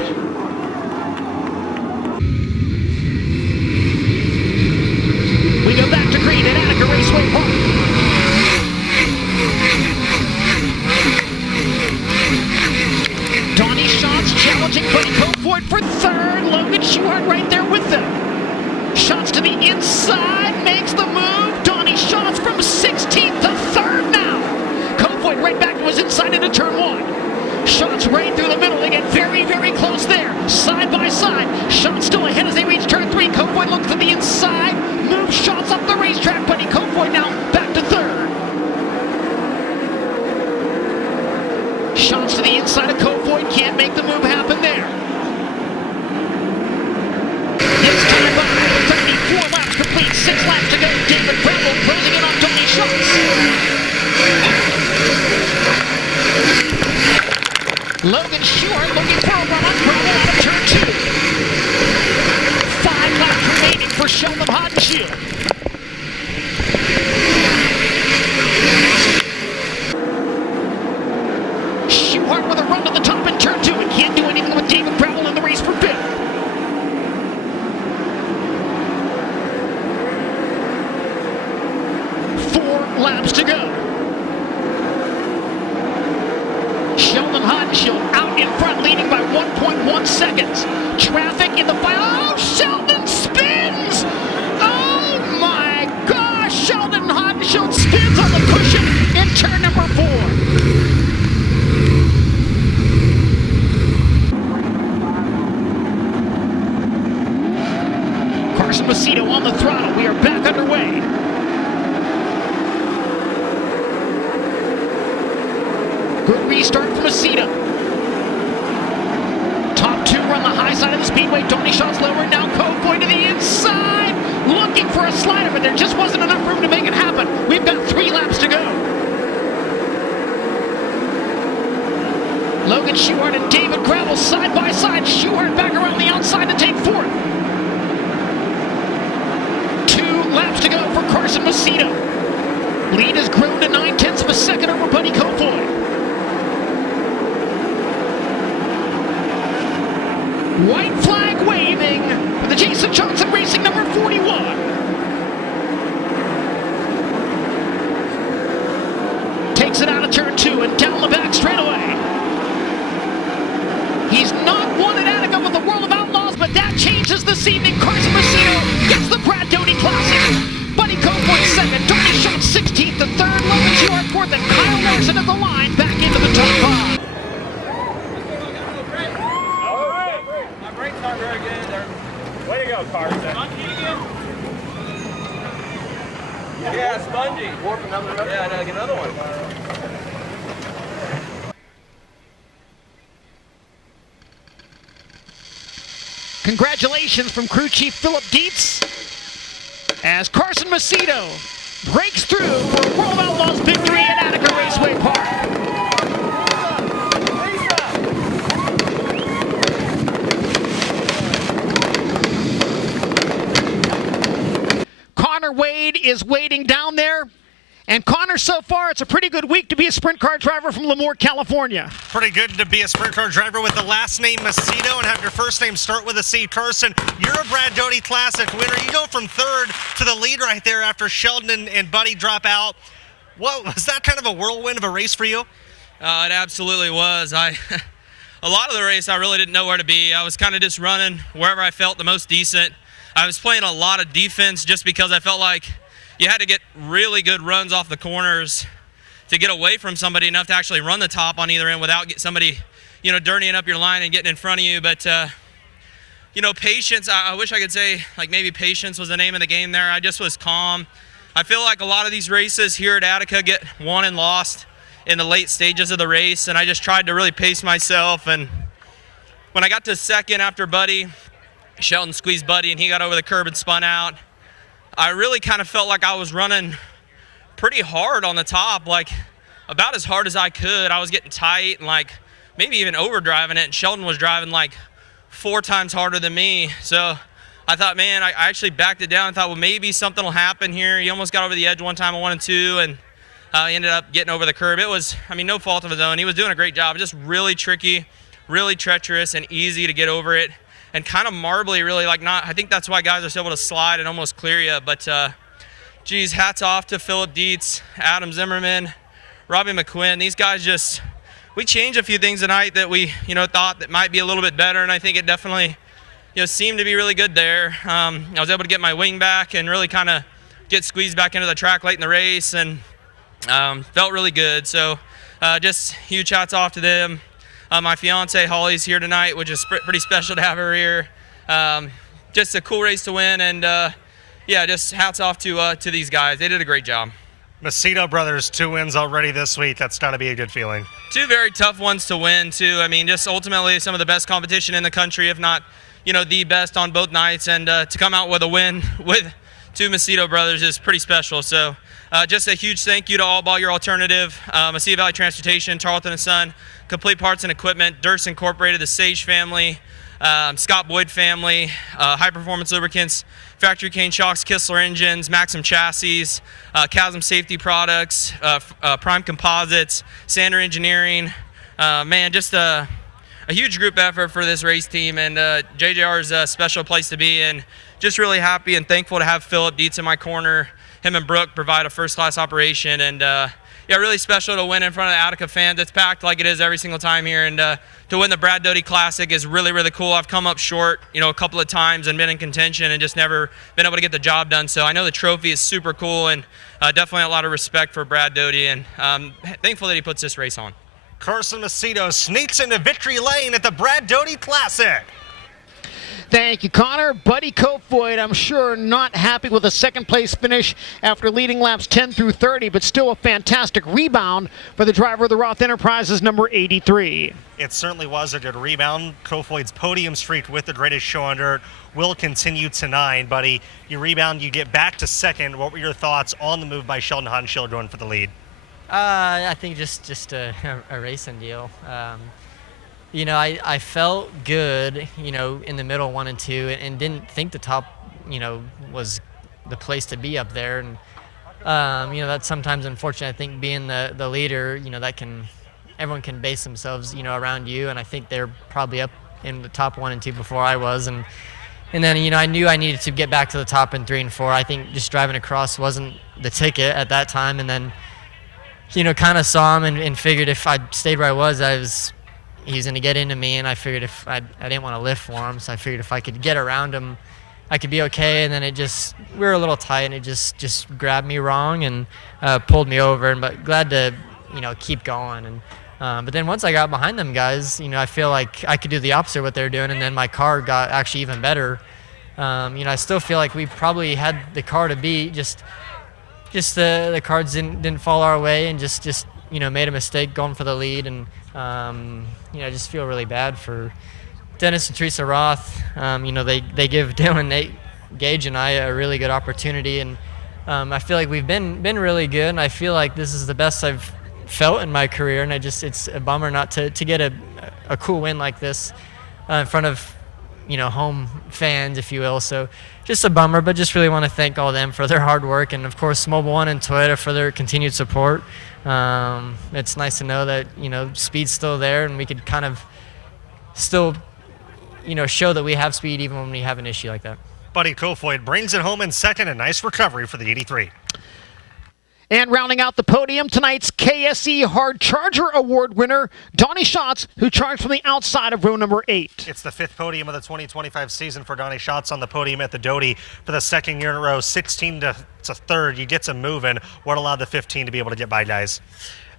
We go back to green at Attica Raceway Park. Donnie Schatz challenging Buddy Kofoid for 3rd. Logan Schuchart right there with them. Schatz to the inside, makes the move. Donnie Schatz from 16th to 3rd now. Kofoid right back to his inside into turn 1. Schatz right through the middle. They get very, very close there. Side by side. Schatz still ahead as they reach turn 3. Kofoid looks to the inside. Moves Schatz up the racetrack. Buddy Kofoid now back to 3rd. Schatz to the inside of Kofoid. Can't make the move happen there. It's time by 34 laps complete. 6 laps to go. David Gravel closing in on Tony Schatz. Logan Schuchart looking for a run on Gravel out of turn 2. 5 laps remaining for Sheldon Hodenshield. Schuchart with a run to the top in turn 2 and can't do anything with David Gravel in the race for 5th. Laps to go. Sheldon Hodenshield out in front, leading by 1.1 seconds. Traffic in the final. Oh, Sheldon spins! Oh my gosh! Sheldon Hodenshield spins on the cushion in turn number 4. Carson Macedo on the throttle. We are back underway. Good restart from Macedo. Top 2 run the high side of the speedway. Tony Schatz lower. Now Kofoid to the inside. Looking for a slider, but there just wasn't enough room to make it happen. We've got 3 laps to go. Logan Schuchart and David Gravel side by side. Schuchart back around the outside to take 4th. laps to go for Carson Macedo. Lead has grown to 9/10 of a second over Buddy Kofoid. White flag waving for the Jason Johnson Racing number 41. Takes it out of turn 2 and down the back straightaway. He's not won at Attica with the World of Outlaws, but that changes this evening. Carson Macedo gets the Brad Doty Classic. Buddy Kofoid second, Doty Schultz 16th, the third, Logan Stewart fourth, and Kyle Larson at the line back into the top 5. My brakes aren't very good. Way to go, Carson. Yeah, spongy. Yeah, no, get another one. Congratulations from crew chief Philip Dietz as Carson Macedo breaks through for a World of Outlaws victory at Attica Raceway Park. Connor Wade is waiting down there. And Connor, so far, it's a pretty good week to be a sprint car driver from Lemoore, California. Pretty good to be a sprint car driver with the last name Macedo and have your first name start with a C. Carson, you're a Brad Doty Classic winner. You go from third to the lead right there after Sheldon and Buddy drop out. What was that, kind of a whirlwind of a race for you? It absolutely was. A lot of the race, I really didn't know where to be. I was kind of just running wherever I felt the most decent. I was playing a lot of defense just because I felt like you had to get really good runs off the corners to get away from somebody enough to actually run the top on either end without somebody, dirtying up your line and getting in front of you. But, patience, I wish I could say, like, maybe patience was the name of the game there. I just was calm. I feel like a lot of these races here at Attica get won and lost in the late stages of the race, and I just tried to really pace myself. And when I got to second after Buddy, Sheldon squeezed Buddy, and he got over the curb and spun out. I really kind of felt like I was running pretty hard on the top, like about as hard as I could. I was getting tight and like maybe even overdriving it, and Sheldon was driving like 4 times harder than me. So I thought, man, I actually backed it down and thought, well, maybe something will happen here. He almost got over the edge one time on 1 and 2, and he ended up getting over the curb. It was, no fault of his own. He was doing a great job. Just really tricky, really treacherous, and easy to get over it. And kind of marbly, really, I think that's why guys are so able to slide and almost clear you. But, geez, hats off to Philip Dietz, Adam Zimmerman, Robbie McQuinn. These guys we changed a few things tonight that we, thought that might be a little bit better. And I think it definitely, seemed to be really good there. I was able to get my wing back and really kind of get squeezed back into the track late in the race, and felt really good. So just huge hats off to them. My fiance Holly's here tonight, which is pretty special to have her here. Just a cool race to win, and just hats off to these guys. They did a great job. Macedo brothers, 2 wins already this week. That's got to be a good feeling. 2 very tough ones to win, too. Just ultimately some of the best competition in the country, if not, the best on both nights. And to come out with a win with 2 Macedo brothers is pretty special. So just a huge thank you to All Ball Your Alternative, Mesilla Valley Transportation, Tarleton & Son, Complete Parts and Equipment, Durst Incorporated, the Sage family, Scott Boyd family, High Performance Lubricants, Factory Cane Shocks, Kistler Engines, Maxim Chassis, Chasm Safety Products, Prime Composites, Sander Engineering. Man, just a huge group effort for this race team, and JJR is a special place to be, and just really happy and thankful to have Philip Dietz in my corner. Him and Brooke provide a first-class operation, and really special to win in front of the Attica fans. It's packed like it is every single time here, and to win the Brad Doty Classic is really, really cool. I've come up short, a couple of times and been in contention and just never been able to get the job done. So I know the trophy is super cool, and definitely a lot of respect for Brad Doty, and thankful that he puts this race on. Carson Macedo sneaks into victory lane at the Brad Doty Classic. Thank you, Connor. Buddy Kofoid, I'm sure, not happy with a second-place finish after leading laps 10 through 30, but still a fantastic rebound for the driver of the Roth Enterprises, number 83. It certainly was a good rebound. Kofoid's podium streak with the greatest show on dirt will continue tonight. Buddy, you rebound, you get back to second. What were your thoughts on the move by Sheldon Hanshield going for the lead? I think just a racing deal. I felt good, in the middle 1 and 2, and didn't think the top, was the place to be up there. And that's sometimes unfortunate. I think being the leader, everyone can base themselves, around you. And I think they're probably up in the top 1 and 2 before I was. And then, I knew I needed to get back to the top in 3 and 4. I think just driving across wasn't the ticket at that time. And then, kind of saw him and figured if I stayed where I was, he was going to get into me. And I figured if I didn't want to lift for him. So I figured if I could get around him, I could be okay. And then we were a little tight, and it just grabbed me wrong and pulled me over. But glad to, keep going. And but then once I got behind them guys, I feel like I could do the opposite of what they're doing, and then my car got actually even better. I still feel like we probably had the car to beat, just the cards didn't fall our way, and just made a mistake going for the lead. And I just feel really bad for Dennis and Teresa Roth. They give Dylan, Gage, and I a really good opportunity, and I feel like we've been really good, and I feel like this is the best I've felt in my career, and it's a bummer not to get a cool win like this in front of home fans, if you will. So just a bummer, but just really want to thank all of them for their hard work, and of course Mobile One and Toyota for their continued support. It's nice to know that speed's still there, and we could kind of still show that we have speed even when we have an issue like that. Buddy Kofoid brings it home in second. A nice recovery for the 83. And rounding out the podium, tonight's KSE Hard Charger Award winner, Donnie Schatz, who charged from the outside of row number 8. It's the 5th podium of the 2025 season for Donnie Schatz on the podium at the Doty for the 2nd year in a row. 16 to 3rd. You get some moving. What allowed the 15 to be able to get by, guys?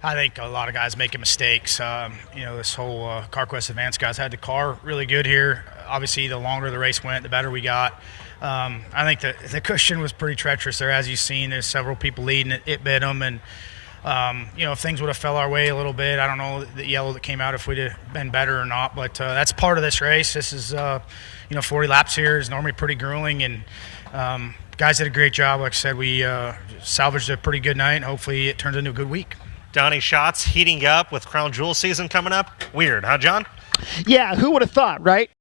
I think a lot of guys making mistakes. This whole CarQuest Advanced guys had the car really good here. Obviously, the longer the race went, the better we got. I think the cushion was pretty treacherous there, as you've seen. There's several people leading it bit them, and if things would have fell our way a little bit, I don't know the yellow that came out if we'd have been better or not. But that's part of this race. This is 40 laps here is normally pretty grueling, and guys did a great job. Like I said, we salvaged a pretty good night, and hopefully it turns into a good week. Donnie Schatz heating up with Crown Jewel season coming up. Weird, huh, John? Yeah, who would have thought, right?